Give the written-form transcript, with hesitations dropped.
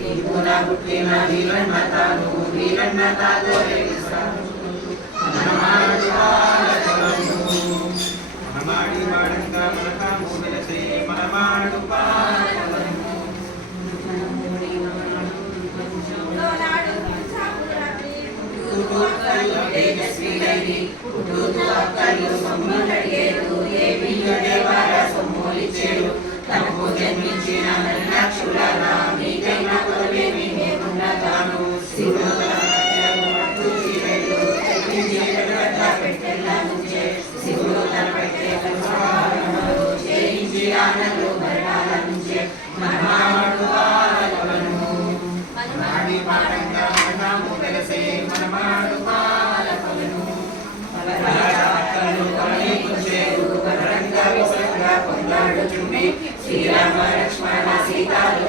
ఇంకున పుట్టిన వీరన్న తాను వీరన్న తాగోరే మనమాడు పాలకలను మనమాడి వాడంగా మనకాము వెలసే మనమాడు పాలకలను తేజస్వీరైని పుట్టుతూ అక్కలు సొమ్ములడిగేరు ఏమి దేవార సొమ్ములిచ్చేరు తనకు జన్మించిన నక్షులారా మీకైనా కొలవేమి మేమున్నతాను శివుడు శివుడు తన పెట్టే చేయించి ఆనలు భరణాల నుంచే మనమాడు పాలకలను మనమాడి పాడంగా మనము వెలసే మనమాడు పాలకలను కొనసాగుతుంది శ్రీరామ లక్ష్మణ సీతాలు